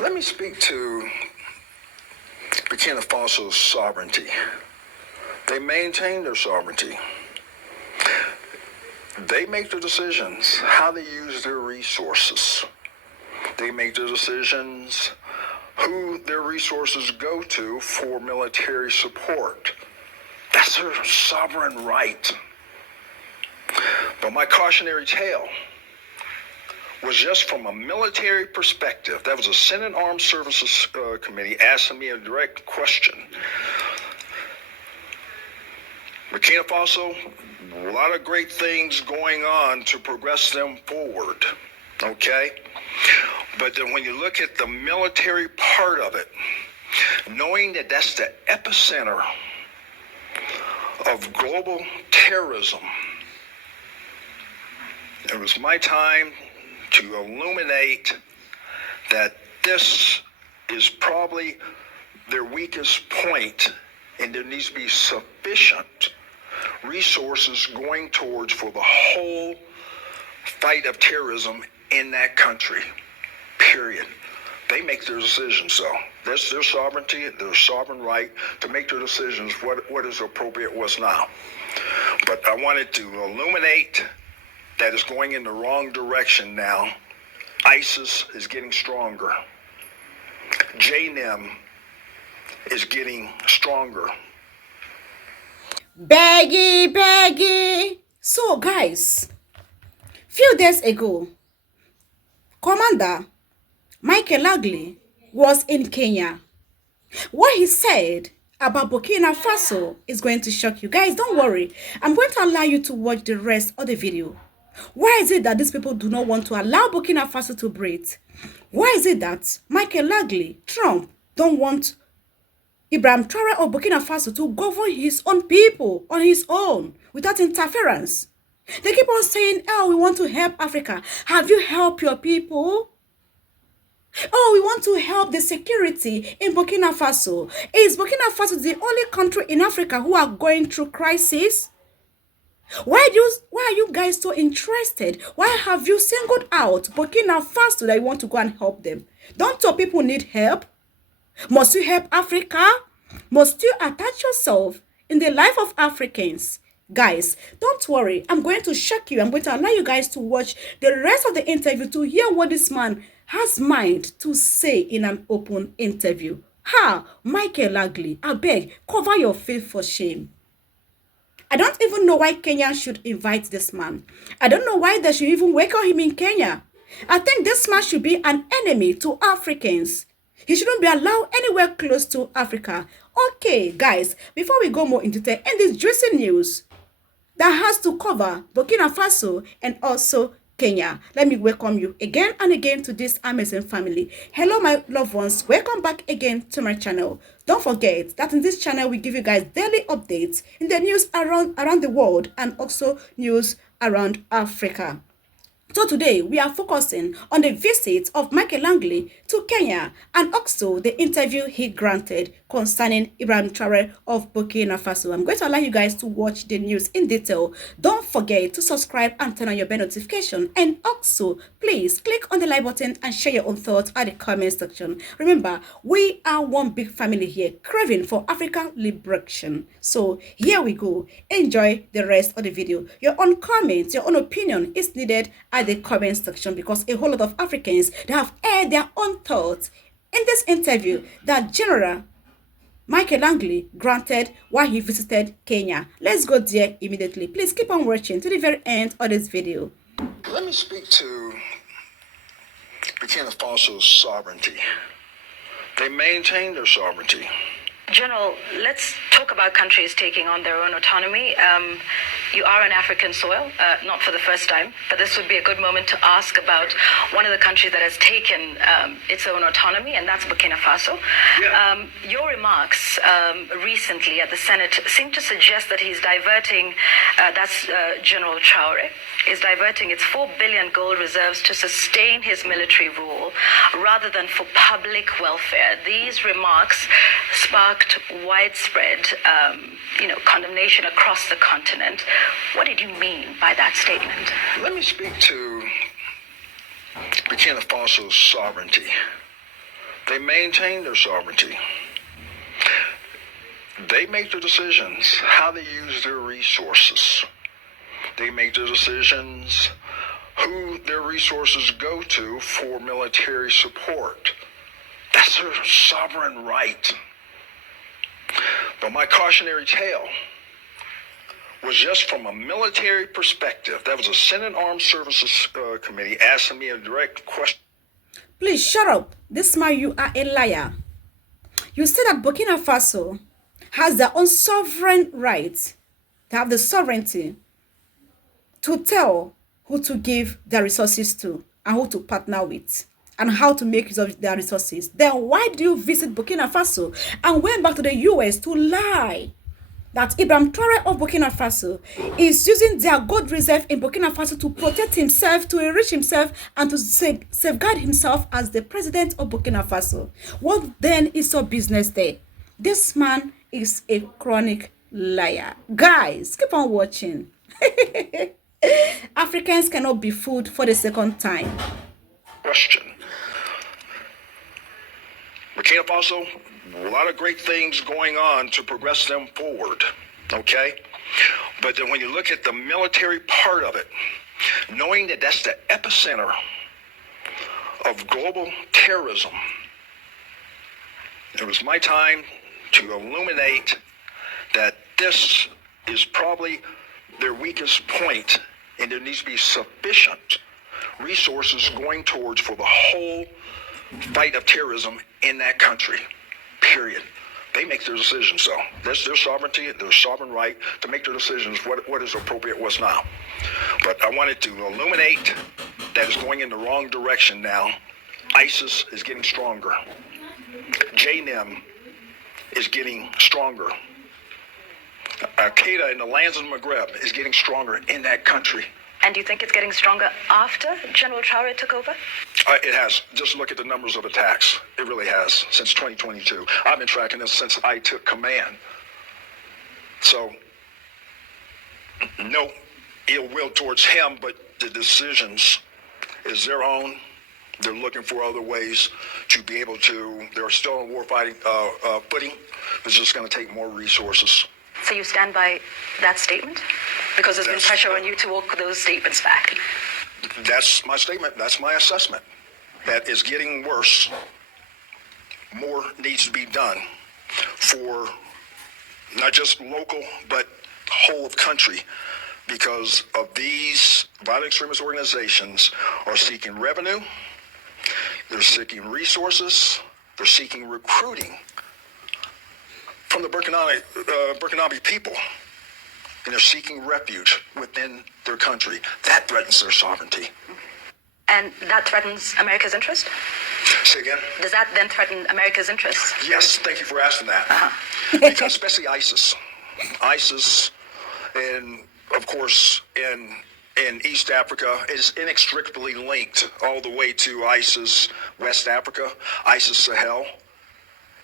Let me speak to Burkina Faso's sovereignty. They maintain their sovereignty. They make the decisions how they use their resources. They make the decisions who their resources go to for military support. That's their sovereign right. But my cautionary tale was just from a military perspective. That was a Senate Armed Services Committee asking me a direct question. Burkina Faso, a lot of great things going on to progress them forward, okay? But then when you look at the military part of it, knowing that that's the epicenter of global terrorism, it was my time to illuminate that this is probably their weakest point, and there needs to be sufficient resources going towards for the whole fight of terrorism in that country, period. They make their decisions, though. That's their sovereignty, their sovereign right to make their decisions, what is appropriate, what's not. But I wanted to illuminate that is going in the wrong direction now. ISIS is getting stronger. JNIM is getting stronger. Baggy. So guys, few days ago, Commander Michael Langley was in Kenya. What he said about Burkina Faso is going to shock you. Guys, don't worry. I'm going to allow you to watch the rest of the video. Why is it that these people do not want to allow Burkina Faso to breathe? Why is it that Michael Langley, Trump, don't want Ibrahim Traore of Burkina Faso to govern his own people on his own without interference? They keep on saying, oh, we want to help Africa. Have you helped your people? Oh, we want to help the security in Burkina Faso. Is Burkina Faso the only country in Africa who are going through crisis? Why are you guys so interested? Why have you singled out Burkina Faso that you want to go and help them? Don't your people need help? Must you help Africa? Must you attach yourself in the life of Africans? Guys, don't worry. I'm going to shock you. I'm going to allow you guys to watch the rest of the interview to hear what this man has mind to say in an open interview. Michael Langley, I beg, cover your face for shame. I don't even know why Kenya should invite this man. I don't know why they should even welcome him in Kenya. I think this man should be an enemy to Africans. He shouldn't be allowed anywhere close to Africa. Okay, guys, before we go more into detail in this juicy news that has to cover Burkina Faso and also Kenya, let me welcome you again and again to this amazing family. Hello, my loved ones. Welcome back again to my channel. Don't forget that in this channel, we give you guys daily updates in the news around the world and also news around Africa. So today, we are focusing on the visit of Michael Langley to Kenya and also the interview he granted concerning Ibrahim Traore of Burkina Faso. I'm going to allow you guys to watch the news in detail. Don't forget to subscribe and turn on your bell notification. And also, please click on the like button and share your own thoughts at the comment section. Remember, we are one big family here, craving for African liberation. So here we go. Enjoy the rest of the video. Your own comments, your own opinion is needed at the comment section because a whole lot of Africans, they have aired their own thoughts in this interview that General Michael Langley granted while he visited Kenya. Let's go there immediately. Please keep on watching to the very end of this video. Let me speak to Burkina Faso's sovereignty. They maintain their sovereignty. General, let's talk about countries taking on their own autonomy. You are on African soil, not for the first time, but this would be a good moment to ask about one of the countries that has taken its own autonomy, and that's Burkina Faso. Yeah. Your remarks recently at the Senate seem to suggest that he's diverting, General Traore, is diverting its 4 billion gold reserves to sustain his military rule rather than for public welfare. These remarks sparked widespread condemnation across the continent. What did you mean by that statement? Let me speak to Burkina Faso's sovereignty. maintain their sovereignty. They make the decisions how they use their resources. They make the decisions who their resources go to for military support. That's their sovereign right. But my cautionary tale was just from a military perspective. That was a Senate Armed Services Committee asking me a direct question. Please shut up. This man, you are a liar. You said that Burkina Faso has their own sovereign right. They have the sovereignty to tell who to give their resources to and who to partner with and how to make use of their resources. Then why do you visit Burkina Faso and went back to the US to lie that Ibrahim Traore of Burkina Faso is using their gold reserve in Burkina Faso to protect himself, to enrich himself, and to safeguard himself as the president of Burkina Faso? What then is your business there? This man is a chronic liar. Guys, keep on watching. Africans cannot be fooled for the second time. Question. Burkina Faso, a lot of great things going on to progress them forward, okay? But then when you look at the military part of it, knowing that that's the epicenter of global terrorism, it was my time to illuminate that this is probably their weakest point, and there needs to be sufficient resources going towards for the whole fight of terrorism in that country, period. They make their decisions, so that's their sovereignty, their sovereign right to make their decisions, what is appropriate, what's not. But I wanted to illuminate that it's going in the wrong direction now. ISIS is getting stronger. JNIM is getting stronger. Al-Qaeda in the lands of the Maghreb is getting stronger in that country. And do you think it's getting stronger after General Traore took over? It has. Just look at the numbers of attacks. It really has, since 2022. I've been tracking this since I took command. So, no ill will towards him, but the decisions is their own. They're looking for other ways to be able to, they're still on warfighting footing. It's just going to take more resources. So you stand by that statement? Because there's been pressure on you to walk those statements back. That's my statement. That's my assessment. That is getting worse. More needs to be done for not just local, but whole of country, because of these violent extremist organizations are seeking revenue, they're seeking resources, they're seeking recruiting from the burkina people, and they're seeking refuge within their country. That threatens their sovereignty. And that threatens America's interest? Say again? Does that then threaten America's interest? Yes, thank you for asking that. Because especially ISIS, and of course in East Africa is inextricably linked all the way to ISIS West Africa, ISIS Sahel.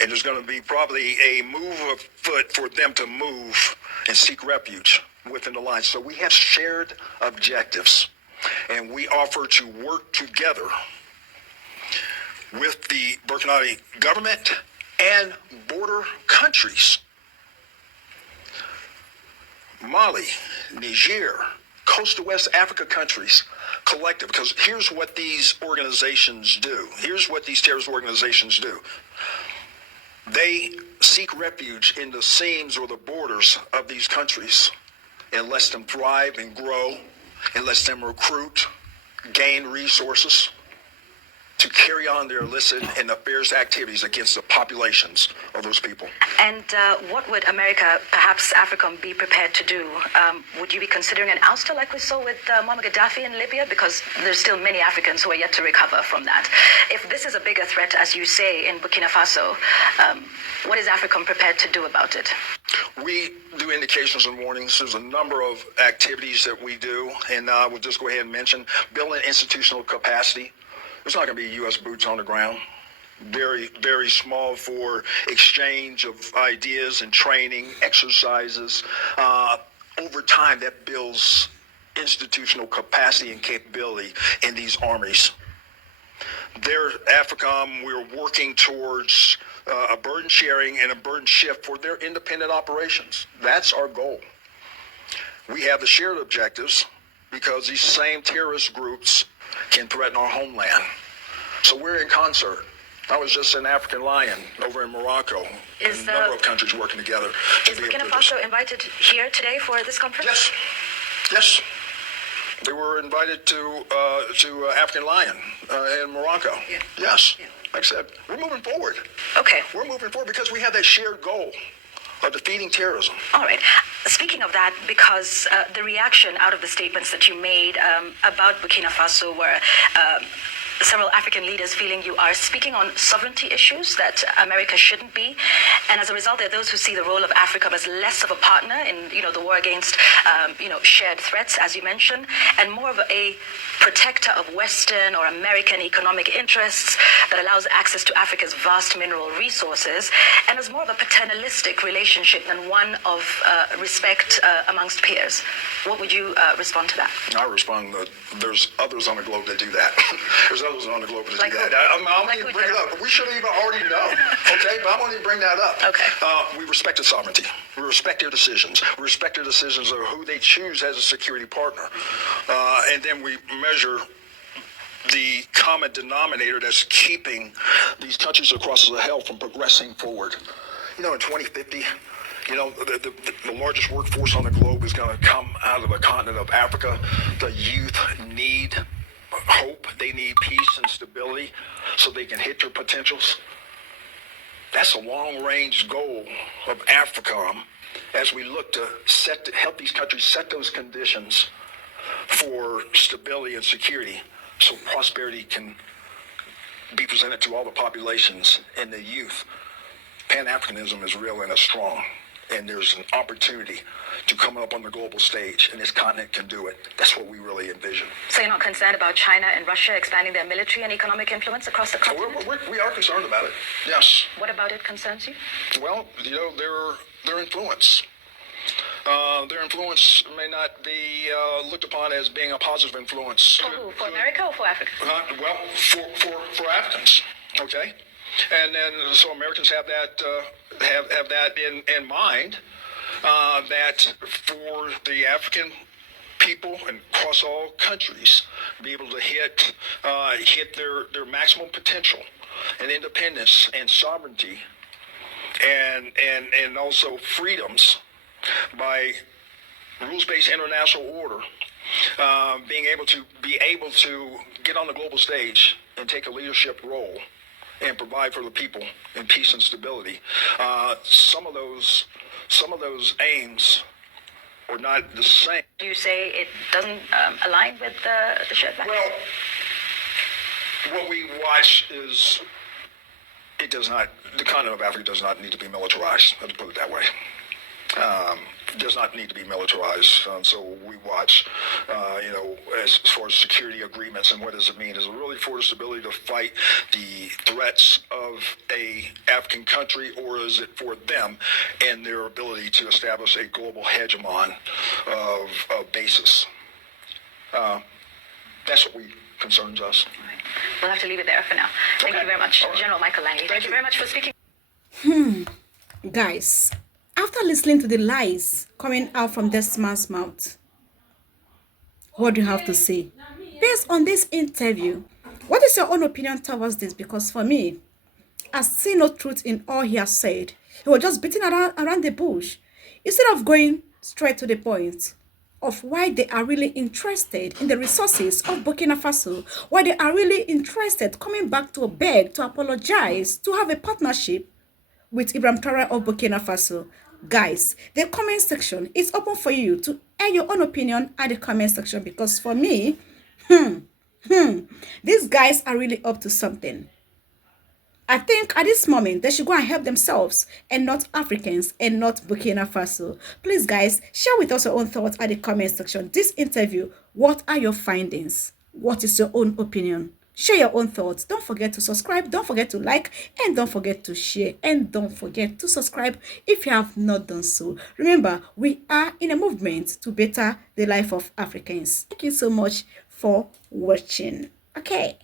And there's going to be probably a move afoot for them to move and seek refuge within the line. So we have shared objectives, and we offer to work together with the Burkina government and border countries. Mali, Niger, coastal West Africa countries, collective, because here's what these organizations do. Here's what these terrorist organizations do. They seek refuge in the seams or the borders of these countries and lets them thrive and grow and lets them recruit, gain resources to carry on their illicit and nefarious activities against the populations of those people. And what would America, perhaps AFRICOM, be prepared to do? Would you be considering an ouster like we saw with Muammar Gaddafi in Libya? Because there's still many Africans who are yet to recover from that. If this is a bigger threat, as you say, in Burkina Faso, what is AFRICOM prepared to do about it? We do indications and warnings. There's a number of activities that we do, and I will just go ahead and mention building institutional capacity. There's not going to be U.S. boots on the ground. Very, very small for exchange of ideas and training, exercises. Over time, that builds institutional capacity and capability in these armies. They're AFRICOM. We're working towards a burden sharing and a burden shift for their independent operations. That's our goal. We have the shared objectives because these same terrorist groups can threaten our homeland. So we're in concert. I was just in African Lion over in Morocco. Is a number of countries working together. Is Burkina Faso invited here today for this conference? Yes. Yes. They were invited to African Lion in Morocco. Yeah. Yes. Yeah. Like I said, we're moving forward. Okay. We're moving forward because we have that shared goal of defeating terrorism. All right. Speaking of that, because the reaction out of the statements that you made about Burkina Faso were several African leaders feeling you are speaking on sovereignty issues that America shouldn't be, and as a result, there are those who see the role of Africa as less of a partner in, the war against, shared threats, as you mentioned, and more of a protector of Western or American economic interests that allows access to Africa's vast mineral resources, and as more of a paternalistic relationship than one of respect amongst peers. What would you respond to that? I respond that there's others on the globe that do that. There's others on the globe that Like do who? that. I'm Like going to who bring it does? up. We should even already know, okay? But I'm going to bring that up. Okay. We respect their sovereignty. We respect their decisions. We respect their decisions of who they choose as a security partner. And then we measure the common denominator that's keeping these countries across the Sahel from progressing forward. In 2050, the largest workforce on the globe is going to come out of the continent of Africa. The youth need hope. They need peace and stability so they can hit their potentials. That's a long-range goal of AFRICOM as we look to help these countries set those conditions for stability and security so prosperity can be presented to all the populations and the youth. Pan-Africanism is real and it's strong, and there's an opportunity to come up on the global stage, and this continent can do it. That's what we really envision. So you're not concerned about China and Russia expanding their military and economic influence across the So continent? we are concerned about it, yes. What about it concerns you? Well, their influence. Their influence may not be looked upon as being a positive influence. For who? For America or for Africa? Well, for Africans, okay, and then so Americans have that have that in mind. That for the African people and across all countries be able to hit their maximum potential and independence and sovereignty and also freedoms by rules-based international order, being able to get on the global stage and take a leadership role and provide for the people in peace and stability. Some of those aims are not the same. Do you say it doesn't align with the shared values? Well, what we watch is the continent of Africa does not need to be militarized. Let's put it that way. Does not need to be militarized. So we watch, as far as security agreements and what does it mean? Is it really for the ability to fight the threats of a African country, or is it for them and their ability to establish a global hegemon of basis? That's what concerns us. All right. We'll have to leave it there for now. Thank you very much, Right. General Michael Langley. Thank you very much for speaking. Guys, after listening to the lies coming out from this man's mouth, what do you have to say? Based on this interview, what is your own opinion towards this? Because for me, I see no truth in all he has said. He was just beating around the bush instead of going straight to the point of why they are really interested in the resources of Burkina Faso, why they are really interested coming back to beg, to apologize, to have a partnership with Ibrahim Traore of Burkina Faso. Guys, the comment section is open for you to air your own opinion at the comment section, because for me, these guys are really up to something. I think at this moment, they should go and help themselves and not Africans and not Burkina Faso. Please, guys, share with us your own thoughts at the comment section. This interview, what are your findings? What is your own opinion? Share your own thoughts. Don't forget to subscribe. Don't forget to like. And don't forget to share. And don't forget to subscribe if you have not done so. Remember, we are in a movement to better the life of Africans. Thank you so much for watching. Okay.